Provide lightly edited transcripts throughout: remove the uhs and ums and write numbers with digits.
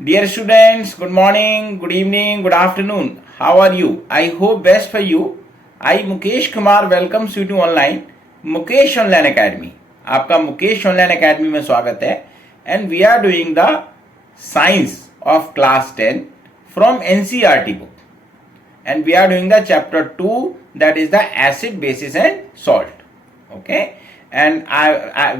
Dear students, good morning, good evening, good afternoon. How are you? I hope best for you. I Mukesh Kumar welcomes you to online Mukesh Online Academy. आपका Mukesh online academy में स्वागत है. And we are doing the science of class 10 from NCERT book. And we are doing the chapter 2, that is the acid, bases and salt. Okay. And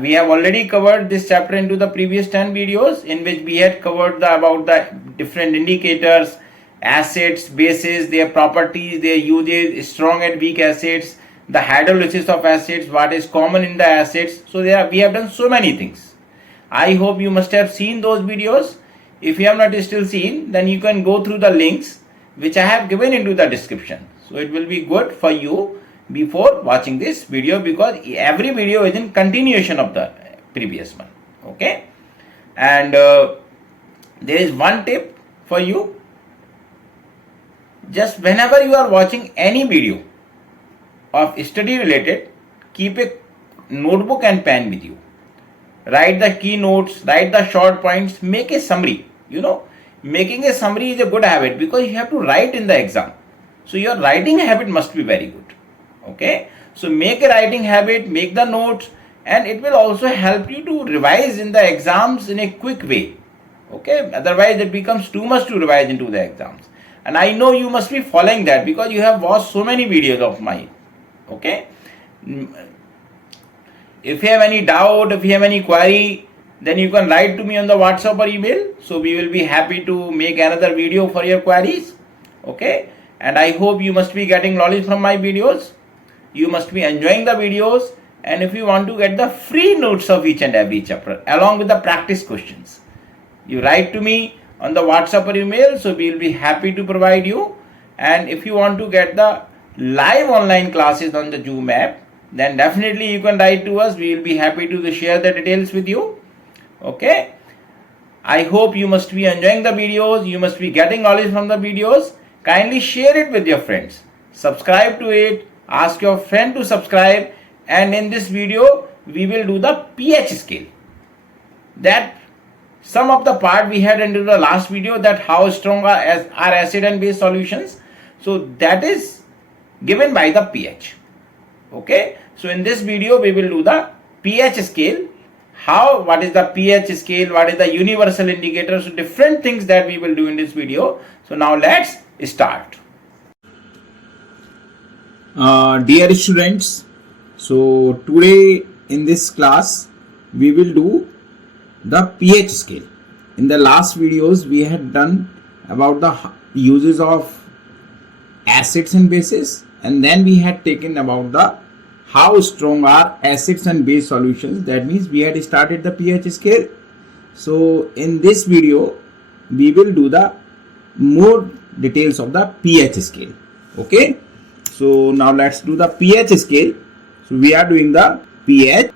we have already covered this chapter into the previous 10 videos, in which we had covered about the different indicators, acids, bases, their properties, their uses, strong and weak acids, the hydrolysis of acids, what is common in the acids. So we have done so many things. I hope you must have seen those videos. If you have not still seen, then you can go through the links which I have given into the description. So it will be good for you before watching this video, because every video is in continuation of the previous one. Okay. And there is one tip for you. Just whenever you are watching any video of study related, keep a notebook and pen with you. Write the keynotes, write the short points, make a summary. Making a summary is a good habit, because you have to write in the exam. So your writing habit must be very good. Okay, so make a writing habit, make the notes, and it will also help you to revise in the exams in a quick way. Okay, otherwise it becomes too much to revise into the exams. And I know you must be following that, because you have watched so many videos of mine. Okay, if you have any doubt, if you have any query, then you can write to me on the WhatsApp or email. So we will be happy to make another video for your queries. Okay, and I hope you must be getting knowledge from my videos. You must be enjoying the videos, and if you want to get the free notes of each and every chapter along with the practice questions, you write to me on the WhatsApp or email. So we will be happy to provide you. And if you want to get the live online classes on the Zoom app, then definitely you can write to us. We will be happy to share the details with you. Okay, I hope you must be enjoying the videos. You must be getting knowledge from the videos. Kindly share it with your friends, subscribe to it, ask your friend to subscribe. And in this video we will do the pH scale. That some of the part we had into the last video, that how strong are acid and base solutions. So that is given by the pH. Okay, so in this video we will do the pH scale. What is the pH scale, what is the universal indicator, so different things that we will do in this video. So now let's start. Dear students, so today in this class we will do the pH scale. In the last videos we had done about the uses of acids and bases, and then we had taken about the how strong are acids and base solutions. That means we had started the pH scale. So in this video we will do the more details of the pH scale. Okay, so now let's do the pH scale. So we are doing the pH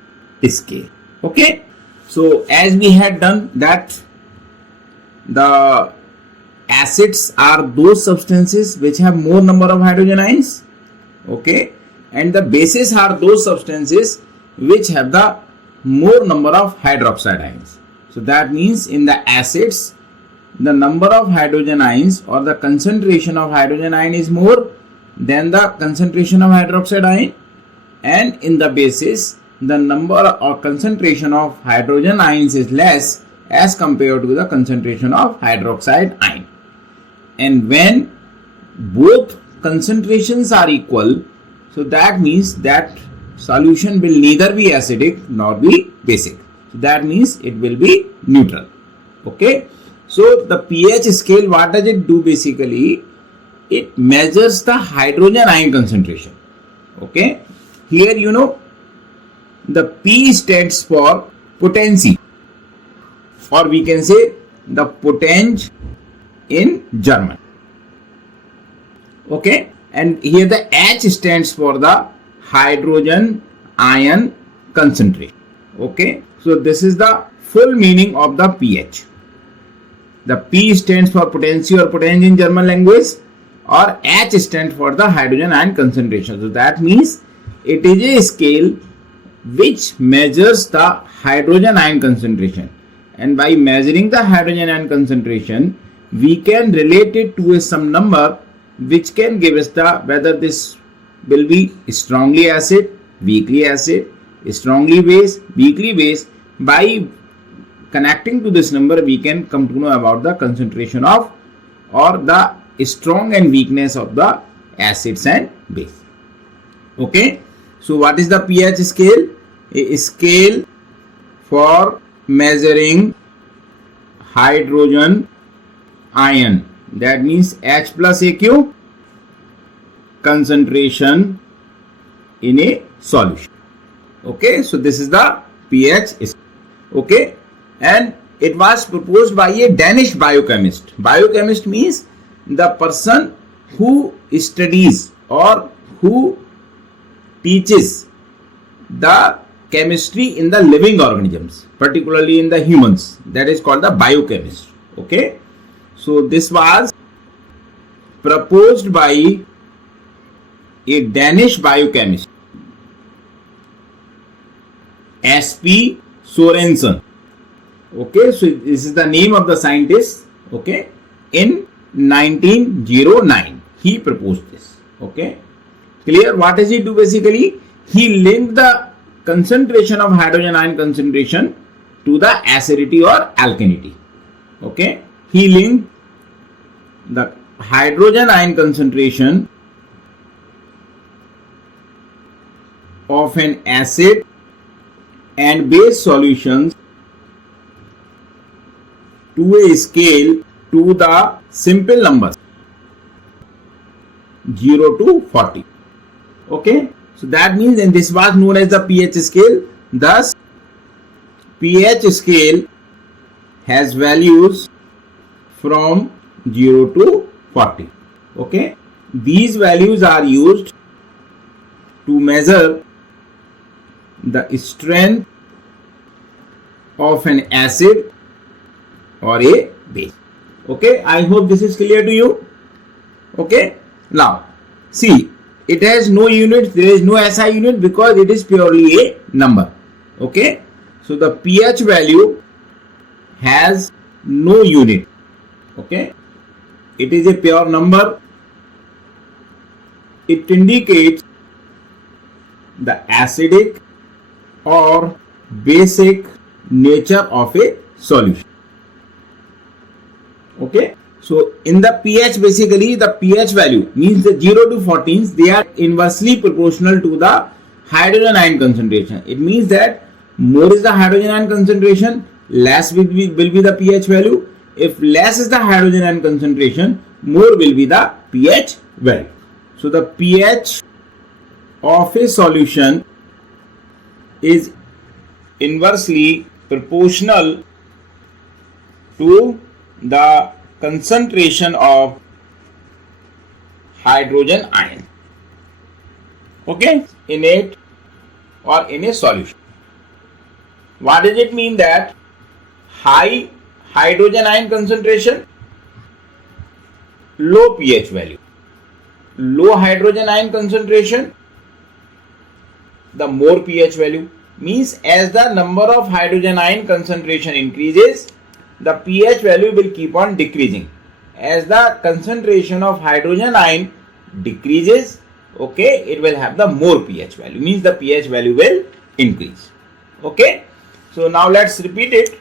scale. Okay, so as we had done that, the acids are those substances which have more number of hydrogen ions. Okay, and the bases are those substances which have the more number of hydroxide ions. So that means in the acids, the number of hydrogen ions or the concentration of hydrogen ion is more than the concentration of hydroxide ion, and in the bases the number or concentration of hydrogen ions is less as compared to the concentration of hydroxide ion. And when both concentrations are equal, so that means that solution will neither be acidic nor be basic. So that means it will be neutral. Okay, so the pH scale, what does it do basically? It measures the hydrogen ion concentration. Okay, here the P stands for potency, or we can say the potenge in German. Okay, and here the H stands for the hydrogen ion concentration. Okay, so this is the full meaning of the pH. The P stands for potency or potenge in German language, or H stands for the hydrogen ion concentration. So that means it is a scale which measures the hydrogen ion concentration, and by measuring the hydrogen ion concentration, we can relate it to some number which can give us the whether this will be strongly acid, weakly acid, strongly base, weakly base. By connecting to this number, we can come to know about the concentration of or the strong and weakness of the acids and base. Okay, so what is the pH scale? A scale for measuring hydrogen ion, that means H plus AQ concentration in a solution. Okay, so this is the pH scale. Okay, and it was proposed by a Danish biochemist. Biochemist means the person who studies or who teaches the chemistry in the living organisms, particularly in the humans. That is called the biochemist. Okay, so this was proposed by a Danish biochemist, S.P. Sorensen. Okay, so this is the name of the scientist. Okay, in 1909 he proposed this. Okay, clear? What does he do basically? He linked the concentration of hydrogen ion concentration to the acidity or alkalinity. Okay, he linked the hydrogen ion concentration of an acid and base solutions to a scale to the simple numbers 0 to 40. Okay, so that means, and this was known as the pH scale. Thus, pH scale has values from 0 to 40. Okay, these values are used to measure the strength of an acid or a base. Okay, I hope this is clear to you. Okay, now see, it has no unit, there is no SI unit because it is purely a number. Okay, so the pH value has no unit. Okay, it is a pure number. It indicates the acidic or basic nature of a solution. Okay, so in the pH, basically the pH value means the 0 to 14s, they are inversely proportional to the hydrogen ion concentration. It means that more is the hydrogen ion concentration, less will be the pH value. If less is the hydrogen ion concentration, more will be the pH value. So the pH of a solution is inversely proportional to the concentration of hydrogen ion. Okay, in it or in a solution. What does it mean that high hydrogen ion concentration, low pH value? Low hydrogen ion concentration, the more pH value. Means as the number of hydrogen ion concentration increases, the pH value will keep on decreasing. As the concentration of hydrogen ion decreases, okay, it will have the more pH value. Means the pH value will increase. Okay, so now let's repeat it.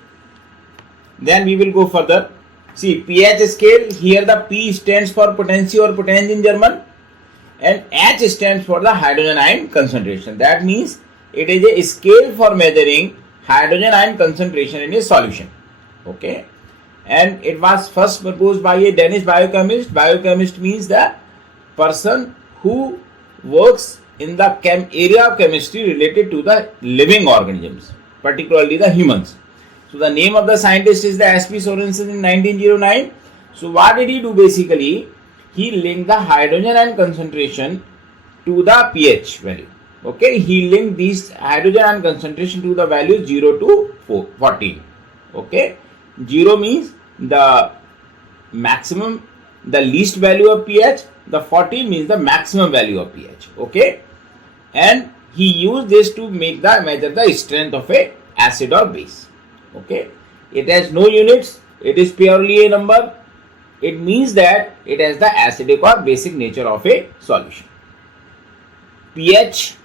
Then we will go further. See, pH scale, here the P stands for potency or potenz in German, and H stands for the hydrogen ion concentration. That means it is a scale for measuring hydrogen ion concentration in a solution. Okay, and it was first proposed by a Danish biochemist. Biochemist means the person who works in the area of chemistry related to the living organisms, particularly the humans. So the name of the scientist is the S.P. Sorensen in 1909. So what did he do basically? He linked the hydrogen ion concentration to the pH value. Okay, he linked these hydrogen ion concentration to the value 0 to 14. Okay, 0 means the maximum, the least value of pH. The 14 means the maximum value of pH. Okay, and he used this to measure the strength of a acid or base. Okay, it has no units, it is purely a number, it means that it has the acidic or basic nature of a solution. pH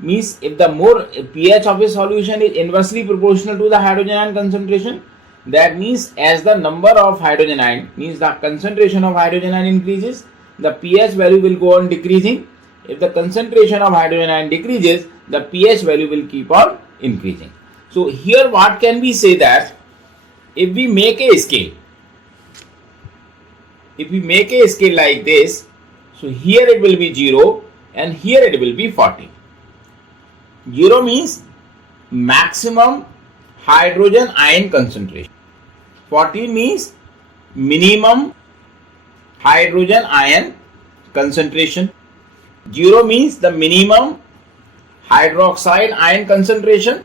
means if the more pH of a solution is inversely proportional to the hydrogen ion concentration, that means as the number of hydrogen ion, means the concentration of hydrogen ion increases, the pH value will go on decreasing. If the concentration of hydrogen ion decreases, the pH value will keep on increasing. So here what can we say, that if we make a scale, like this, so here it will be 0 and here it will be 40. 0 means maximum hydrogen ion concentration. 40 means minimum hydrogen ion concentration. 0 means the minimum hydroxide ion concentration,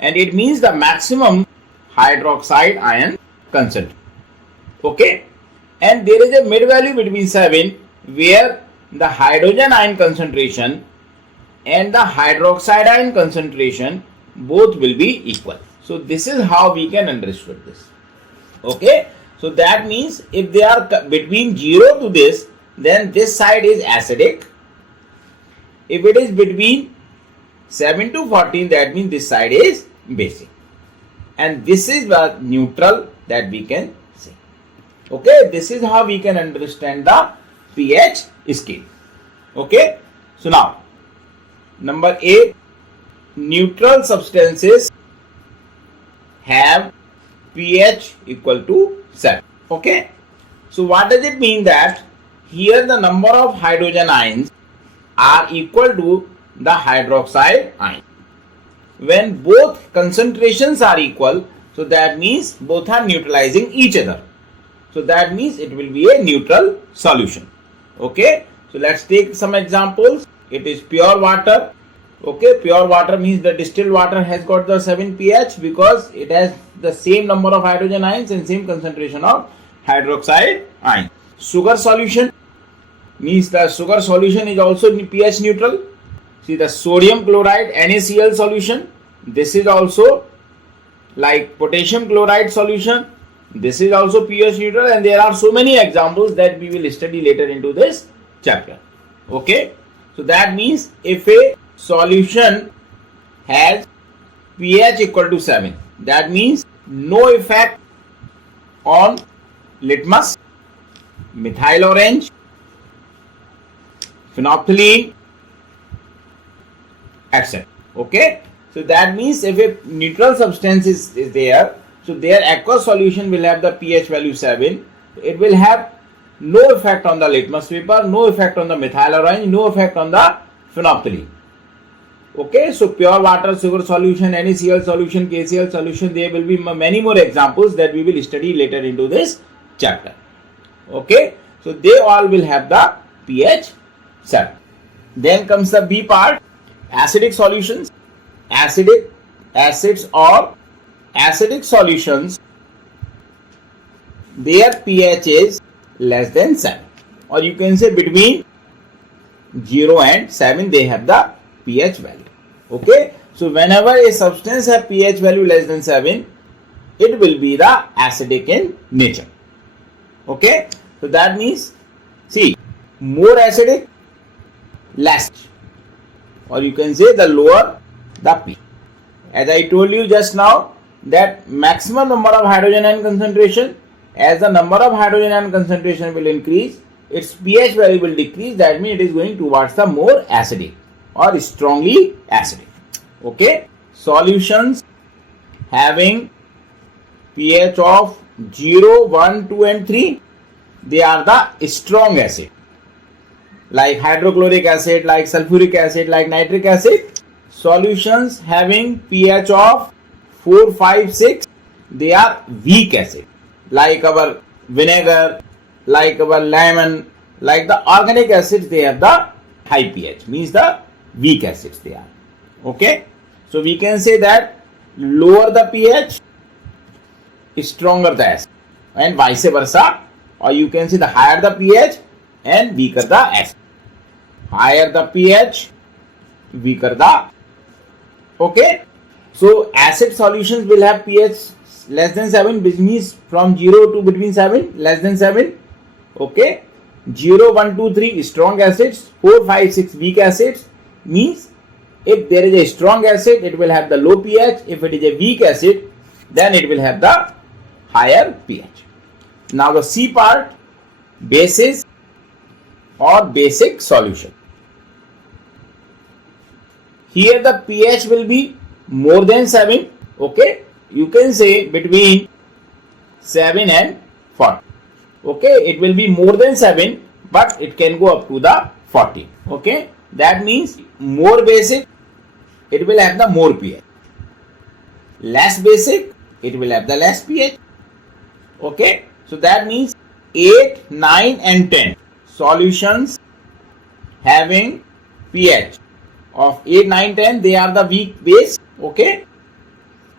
and it means the maximum hydroxide ion concentration. Okay, and there is a mid value between 7 where the hydrogen ion concentration and the hydroxide ion concentration both will be equal. So this is how we can understand this. Okay, so that means if they are between 0 to this, then this side is acidic. If it is between 7 to 14, that means this side is basic. And this is the neutral that we can say. Okay, this is how we can understand the pH scale. Okay, so now number 8, neutral substances have pH equal to 7. Okay, so what does it mean? That here the number of hydrogen ions are equal to the hydroxide ion. When both concentrations are equal, so that means both are neutralizing each other. So that means it will be a neutral solution. Okay, so let's take some examples. It is pure water. Okay, pure water means the distilled water has got the 7 pH because it has the same number of hydrogen ions and same concentration of hydroxide ion. Sugar solution means the sugar solution is also pH neutral. See, the sodium chloride NaCl solution, this is also like potassium chloride solution, this is also pH neutral, and there are so many examples that we will study later into this chapter. Okay, so that means if a solution has pH equal to 7, that means no effect on litmus, methyl orange, phenolphthalein, etc. Okay, so that means if a neutral substance is there, so their aqueous solution will have the pH value 7. It will have no effect on the litmus paper, no effect on the methyl orange, no effect on the phenolphthalein. Okay, so pure water, sugar solution, NaCl solution, KCl solution, there will be many more examples that we will study later into this chapter. Okay, so they all will have the pH 7. Then comes the B part, acidic solutions. Acids or acidic solutions, their pH is less than 7, or you can say between 0 and 7 they have the pH value. Okay, so whenever a substance have pH value less than 7, it will be the acidic in nature. Okay, so that means, see, more acidic, less, or you can say the lower the pH. As I told you just now, that maximum number of hydrogen ion concentration, as the number of hydrogen ion concentration will increase, its pH value will decrease. That means it is going towards the more acidic or strongly acidic. Okay, solutions having pH of 0, 1, 2 and 3, they are the strong acid, like hydrochloric acid, like sulfuric acid, like nitric acid. Solutions having pH of 4, 5, 6, they are weak acid, like our vinegar, like our lemon, like the organic acids, they have the high pH, means the weak acids they are. Okay, so we can say that lower the pH, stronger the acid, and vice versa, or you can say the higher the pH and weaker the acid. Higher the pH, weaker the. Okay, So acid solutions will have pH less than 7, which means from 0 to between 7, less than 7. Okay, 0, 1, 2, 3 strong acids, 4, 5, 6 weak acids. Means if there is a strong acid, it will have the low pH. If it is a weak acid, then it will have the higher pH. Now the C part, bases or basic solution. Here the pH will be more than 7. Okay, you can say between 7 and 40. Okay, it will be more than 7, but it can go up to the 40. Okay, that means more basic, it will have the more pH. Less basic, it will have the less pH. Okay, so that means 8, 9 and 10 solutions having pH of 8, 9, 10, they are the weak base. Okay,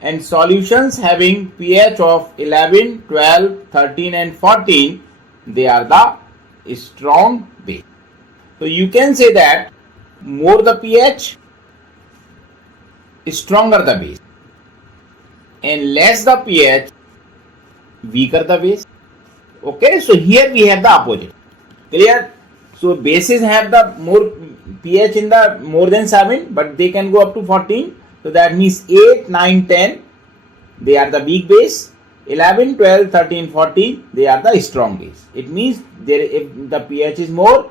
and solutions having pH of 11, 12, 13 and 14, they are the strong base. So you can say that more the pH, stronger the base, and less the pH, weaker the base. Okay, so here we have the opposite. Clear? So bases have the more pH in the more than 7, but they can go up to 14. So that means 8, 9, 10, they are the weak base. 11, 12, 13, 14, they are the strong base. It means if the pH is more,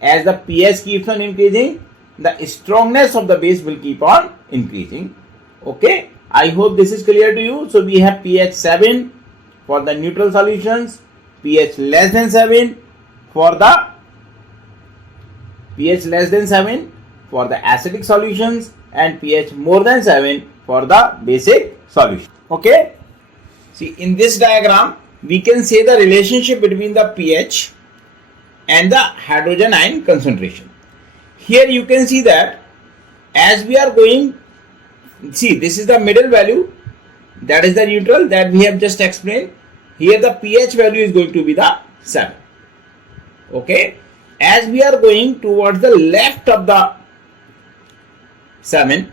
as the pH keeps on increasing, the strongness of the base will keep on increasing. Okay, I hope this is clear to you. So we have pH 7 for the neutral solutions, pH less than 7 for the acidic solutions, and pH more than 7 for the basic solution. Okay, see in this diagram we can say the relationship between the pH and the hydrogen ion concentration. Here you can see that as we are going, see this is the middle value, that is the neutral that we have just explained. Here the pH value is going to be the 7. Okay, as we are going towards the left of the 7,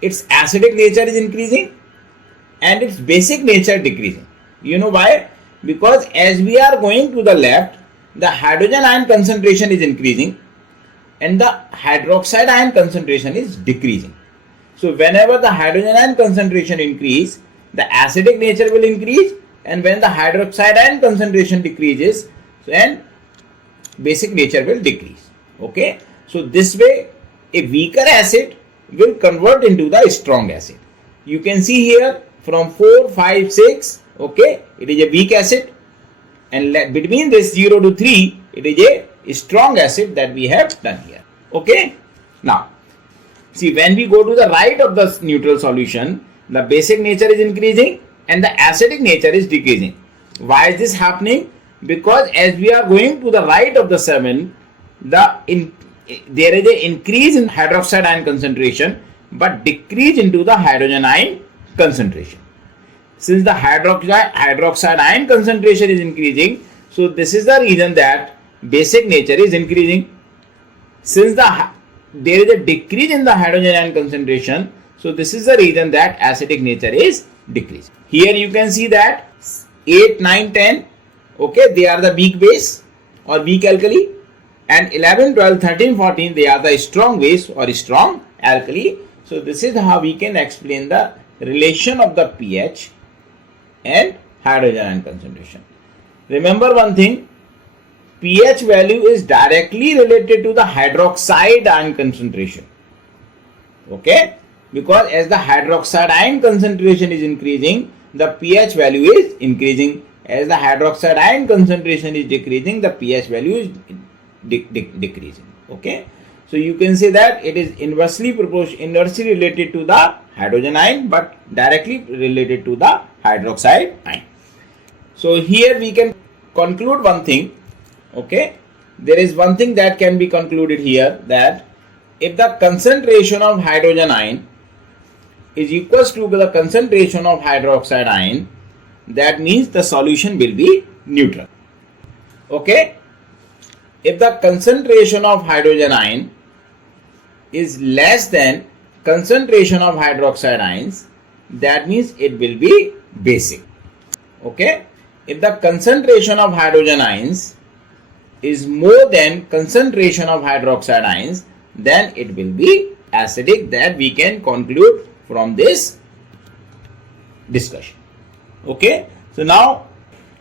its acidic nature is increasing and its basic nature decreasing. You know why? Because as we are going to the left, the hydrogen ion concentration is increasing and the hydroxide ion concentration is decreasing. So whenever the hydrogen ion concentration increase, the acidic nature will increase, and when the hydroxide ion concentration decreases, then basic nature will decrease. Okay, so this way a weaker acid will convert into the strong acid. You can see here from 4, 5, 6, okay, it is a weak acid, and between this 0 to 3, it is a strong acid that we have done here. Okay, now see when we go to the right of the neutral solution, the basic nature is increasing and the acidic nature is decreasing. Why is this happening? Because as we are going to the right of the 7, there is an increase in hydroxide ion concentration but decrease into the hydrogen ion concentration. Since the hydroxide ion concentration is increasing, so this is the reason that basic nature is increasing. Since there is a decrease in the hydrogen ion concentration, so this is the reason that acidic nature is decreasing. Here you can see that 8, 9, 10, okay, they are the weak base or weak alkali, and 11, 12, 13, 14, they are the strong base or strong alkali. So this is how we can explain the relation of the pH and hydrogen ion concentration. Remember one thing, pH value is directly related to the hydroxide ion concentration. Okay, because as the hydroxide ion concentration is increasing, the pH value is increasing. As the hydroxide ion concentration is decreasing, the pH value is decreasing. Okay, so you can say that it is inversely related to the hydrogen ion but directly related to the hydroxide ion. So here we can conclude one thing. Okay, there is one thing that can be concluded here, that if the concentration of hydrogen ion is equals to the concentration of hydroxide ion, that means the solution will be neutral. Okay, if the concentration of hydrogen ion is less than concentration of hydroxide ions, that means it will be basic. Okay, if the concentration of hydrogen ions is more than concentration of hydroxide ions, then it will be acidic. That we can conclude from this discussion. Okay, so now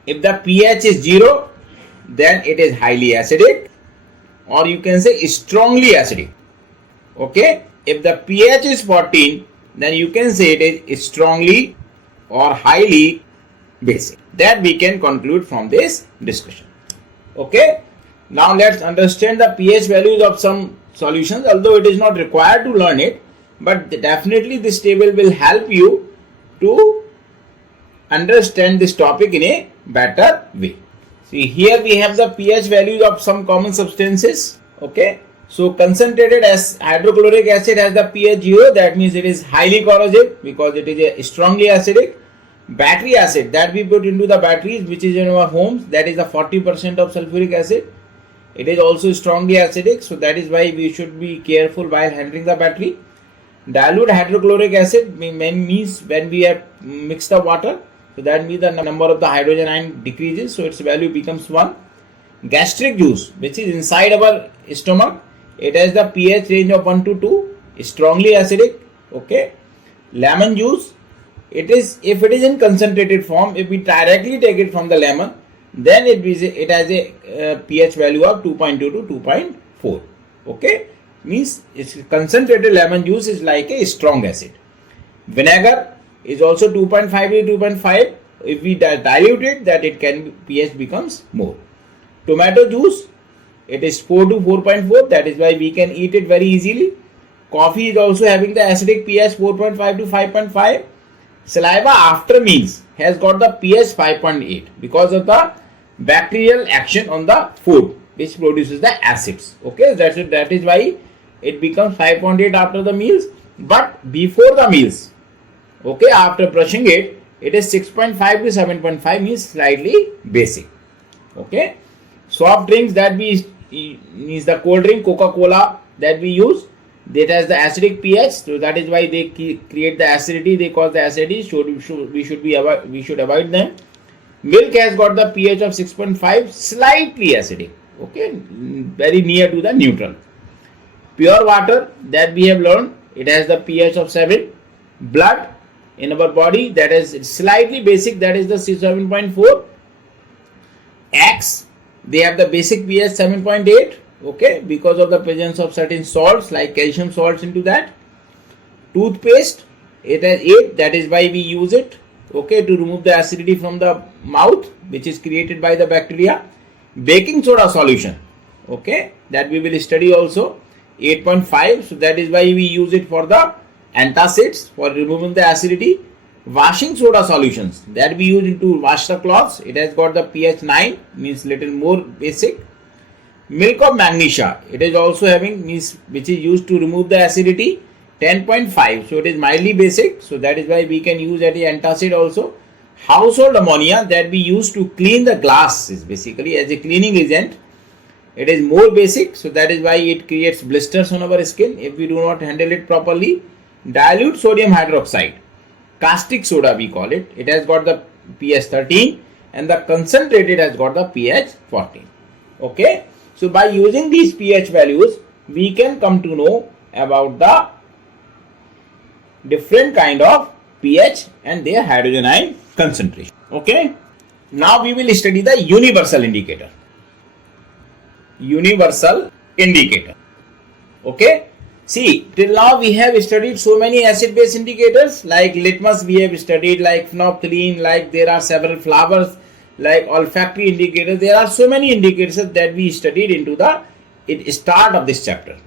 if the pH is 0, then it is highly acidic, or you can say strongly acidic. Okay, if the pH is 14, then you can say it is strongly or highly basic. That we can conclude from this discussion. Okay, now let's understand the pH values of some solutions, although it is not required to learn it, but definitely this table will help you to understand this topic in a better way. See, here we have the pH values of some common substances. Okay, so concentrated as hydrochloric acid has the pH 0, that means it is highly corrosive because it is a strongly acidic. Battery acid that we put into the batteries, which is in our homes, that is the 40% of sulfuric acid. It is also strongly acidic, so that is why we should be careful while handling the battery. Dilute hydrochloric acid means when we have mixed the water, so that means the number of the hydrogen ion decreases, so its value becomes 1. Gastric juice, which is inside our stomach, it has the pH range of 1 to 2, strongly acidic. Okay, lemon juice, it is, if it is in concentrated form, if we directly take it from the lemon, then it has a pH value of 2.2 to 2.4. Okay, means it's concentrated lemon juice is like a strong acid. Vinegar is also 2.5 to 2.5. If we dilute it, that it can pH becomes more. Tomato juice, it is 4 to 4.4. That is why we can eat it very easily. Coffee is also having the acidic pH 4.5 to 5.5. Saliva after meals has got the pH 5.8 because of the bacterial action on the food, which produces the acids. Okay, that is why it becomes 5.8 after the meals. But before the meals, okay, after brushing it, it is 6.5 to 7.5, means slightly basic. Okay, soft drinks that we means the cold drink, Coca-Cola that we use, that has the acidic pH, so that is why they create the acidity. They cause the acidity. So we should avoid them. Milk has got the pH of 6.5, slightly acidic. Okay, very near to the neutral. Pure water that we have learned, it has the pH of 7. Blood in our body, that is slightly basic, that is the 7.4. Eggs, they have the basic pH 7.8. Okay, because of the presence of certain salts like calcium salts into that. Toothpaste, it has 8, that is why we use it, okay, to remove the acidity from the mouth, which is created by the bacteria. Baking soda solution, okay, that we will study also, 8.5, so that is why we use it for the antacids, for removing the acidity. Washing soda solutions that we use to wash the clothes, it has got the pH 9, means little more basic. Milk of magnesia, it is also having, means which is used to remove the acidity, 10.5, so it is mildly basic, so that is why we can use as an antacid also. Household ammonia that we use to clean the glass is basically as a cleaning agent. It is more basic, so that is why it creates blisters on our skin if we do not handle it properly. Dilute sodium hydroxide, caustic soda we call it, it has got the pH 13 and the concentrated has got the pH 14. Okay, so by using these pH values, we can come to know about the different kind of pH and their hydrogen ion concentration. Okay, now we will study the universal indicator. Universal indicator. Okay, see, till now we have studied so many acid base indicators, like litmus we have studied, like phenolphthalein, like there are several flowers, like olfactory indicators. There are so many indicators that we studied into the start of this chapter.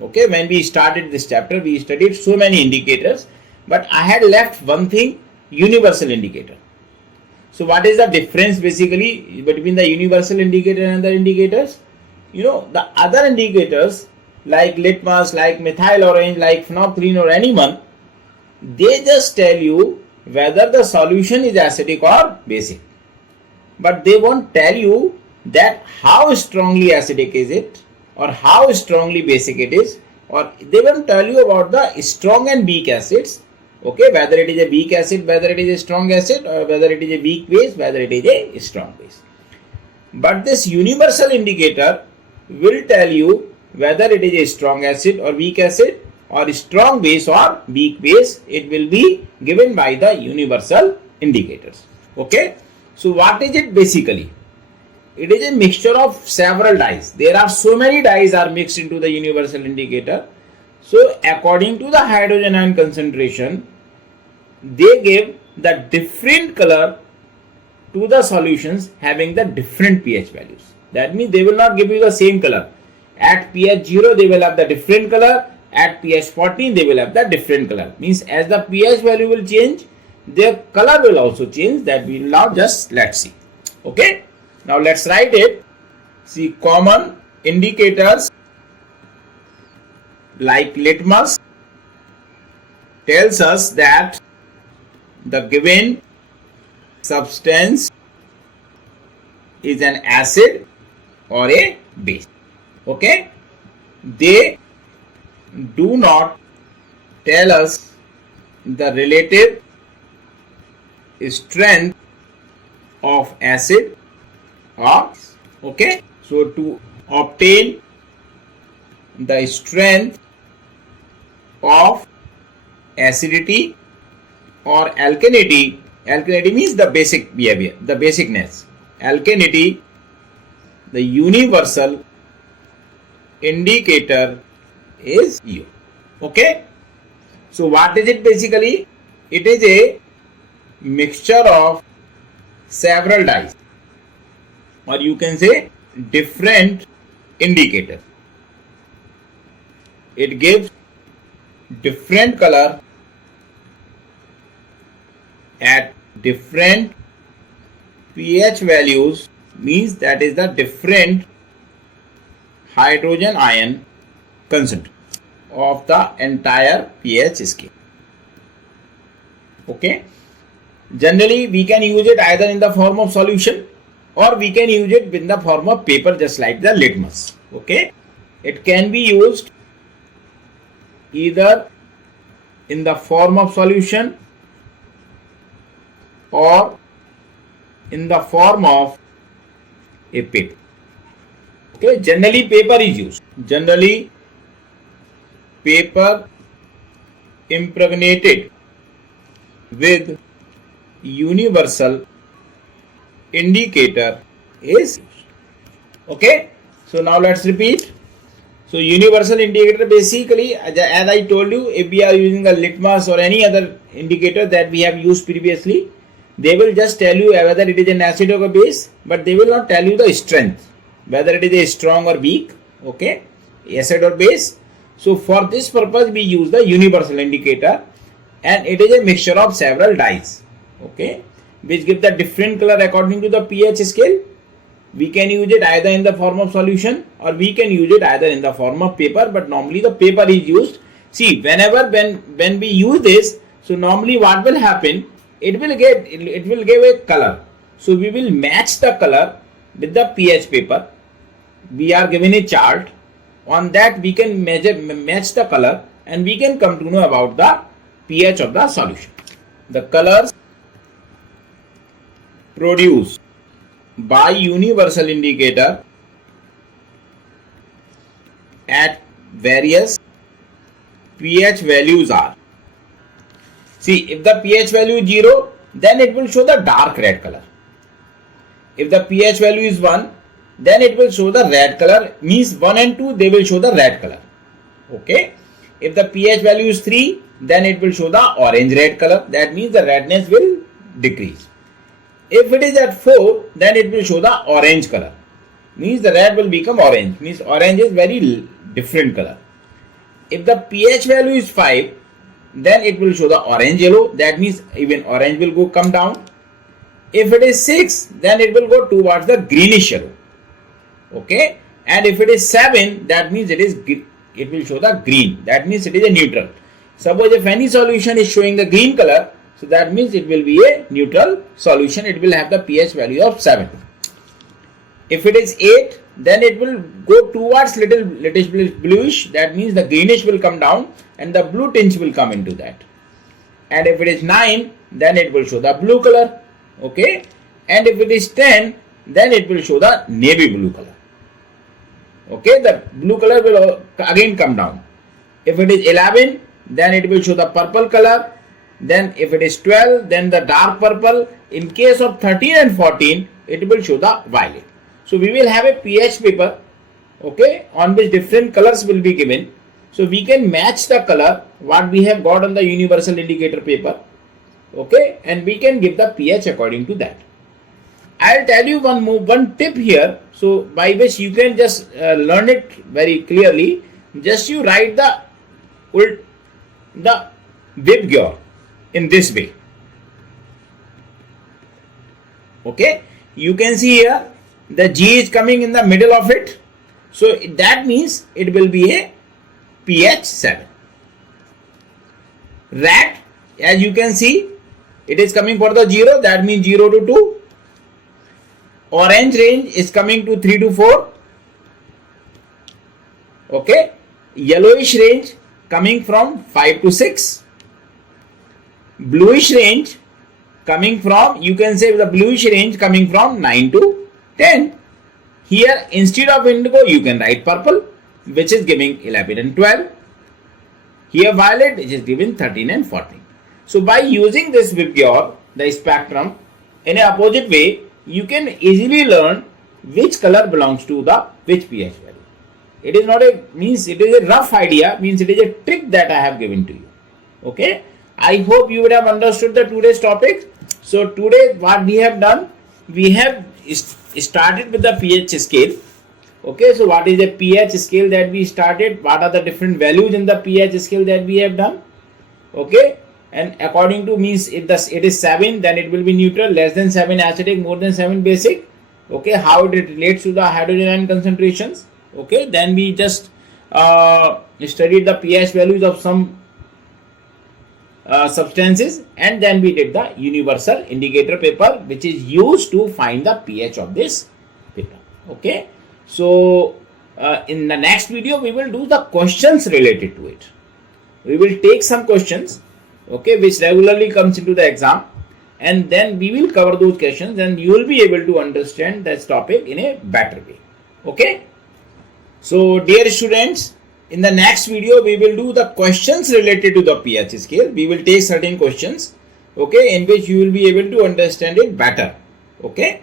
Okay, when we started this chapter, we studied so many indicators, but I had left one thing, universal indicator. So what is the difference basically between the universal indicator and the indicators? You know, the other indicators like litmus, like methyl orange, like phenolphthalein or anyone, they just tell you whether the solution is acidic or basic. But they won't tell you that how strongly acidic is it or how strongly basic it is. or they will tell you about the strong and weak acids. Okay, whether it is a weak acid, whether it is a strong acid, or whether it is a weak base, whether it is a strong base. But this universal indicator will tell you whether it is a strong acid or weak acid, or strong base or weak base. It will be given by the universal indicators. Okay, so what is it basically? It is a mixture of several dyes. There are so many dyes are mixed into the universal indicator. So according to the hydrogen ion concentration, they give the different color to the solutions having the different pH values. That means they will not give you the same color. At pH 0 they will have the different color. At pH 14 they will have the different color. Means as the pH value will change, their color will also change. That we will now just let's see. Okay. Now let's write it. See, common indicators like litmus tells us that the given substance is an acid or a base. Okay, they do not tell us the relative strength of acid or okay. So to obtain the strength of acidity or alkalinity, alkalinity means the basic behavior, the basicness. Alkalinity, the universal indicator is U. Okay. So what is it basically? It is a mixture of several dyes, or you can say different indicators. It gives different color at different pH values, means that is the different hydrogen ion concentration of the entire pH scale. Okay. Generally we can use it either in the form of solution or we can use it in the form of paper, just like the litmus. Okay. It can be used either in the form of solution or in the form of a paper. Okay, generally paper is used. Generally paper impregnated with universal indicator is used. Okay, so now let's repeat. So universal indicator basically, as I told you, if we are using a litmus or any other indicator that we have used previously, they will just tell you whether it is an acid or a base, but they will not tell you the strength, whether it is a strong or weak, okay, acid or base. So for this purpose we use the universal indicator, and it is a mixture of several dyes, okay, which give the different color according to the pH scale. We can use it either in the form of solution or we can use it either in the form of paper, but normally the paper is used. See, when we use this, so normally what will happen, it will give a color. So we will match the color with the pH paper. We are given a chart. On that we can match the color, and we can come to know about the pH of the solution. The colors produced by universal indicator at various pH values are. See, if the pH value is 0, then it will show the dark red color. If the pH value is 1, then it will show the red color, means 1 and 2 they will show the red color. Okay. If the pH value is 3, then it will show the orange red color, that means the redness will decrease. If it is at 4, then it will show the orange color, means the red will become orange, means orange is very different color. If the pH value is 5, then it will show the orange yellow, that means even orange will come down. If it is 6, then it will go towards the greenish yellow, okay, and if it is 7, that means it will show the green, that means it is a neutral. Suppose if any solution is showing the green color, so that means it will be a neutral solution, it will have the pH value of 7. If it is 8, then it will go towards little bluish. That means the greenish will come down and the blue tinge will come into that. And if it is 9, then it will show the blue color. Okay. And if it is 10, then it will show the navy blue color. Okay. The blue color will again come down. If it is 11, then it will show the purple color. Then if it is 12, then the dark purple. In case of 13 and 14, it will show the violet. So we will have a pH paper, okay, on which different colors will be given. So we can match the color what we have got on the universal indicator paper, okay, and we can give the pH according to that. I'll tell you one tip here, so by which you can just learn it very clearly. Just you write the VIBGYOR in this way. Okay, you can see here the G is coming in the middle of it, so that means it will be a pH 7. Rat, as you can see, it is coming for the 0, that means 0 to 2. Orange range is coming to 3 to 4. Okay, yellowish range coming from 5 to 6. Bluish range coming from, you can say the bluish range coming from 9 to 10. Here instead of indigo you can write purple, which is giving 11 and 12. Here violet, which is giving 13 and 14. So by using this VIBGYOR, the spectrum, in an opposite way, you can easily learn which color belongs to the which pH value. It is not a, means it is a rough idea, means it is a trick that I have given to you. Okay. I hope you would have understood the today's topic. So today what we have done, we have started with the pH scale. Okay, so what is the pH scale that we started? What are the different values in the pH scale that we have done? Okay, and according to, means if it is 7, then it will be neutral, less than 7 acidic, more than 7 basic. Okay, how it relates to the hydrogen ion concentrations. Okay, then we just studied the pH values of some substances, and then we did the universal indicator paper, which is used to find the pH of this paper. Okay, so in the next video we will do the questions related to it. We will take some questions, okay, which regularly comes into the exam, and then we will cover those questions and you will be able to understand this topic in a better way. Okay, so dear students, in the next video, we will do the questions related to the pH scale. We will take certain questions, okay, in which you will be able to understand it better. Okay.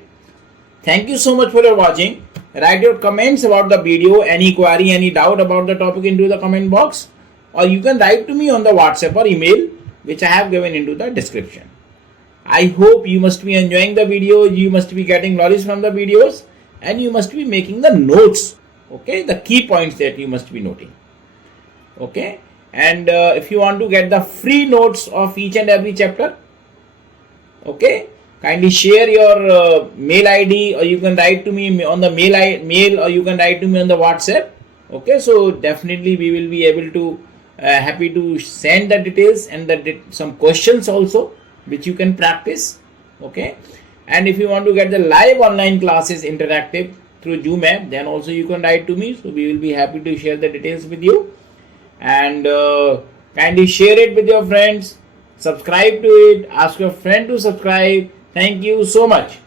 Thank you so much for your watching. Write your comments about the video, any query, any doubt about the topic into the comment box, or you can write to me on the WhatsApp or email, which I have given into the description. I hope you must be enjoying the video, you must be getting knowledge from the videos, and you must be making the notes. Okay, the key points that you must be noting. Okay, and if you want to get the free notes of each and every chapter, okay, kindly share your mail ID, or you can write to me on the mail, or you can write to me on the WhatsApp. Okay, so definitely we will be able to happy to send the details and some questions also, which you can practice. Okay, and if you want to get the live online classes interactive through Zoom app, then also you can write to me, so we will be happy to share the details with you. And kindly share it with your friends, subscribe to it, ask your friend to subscribe. Thank you so much.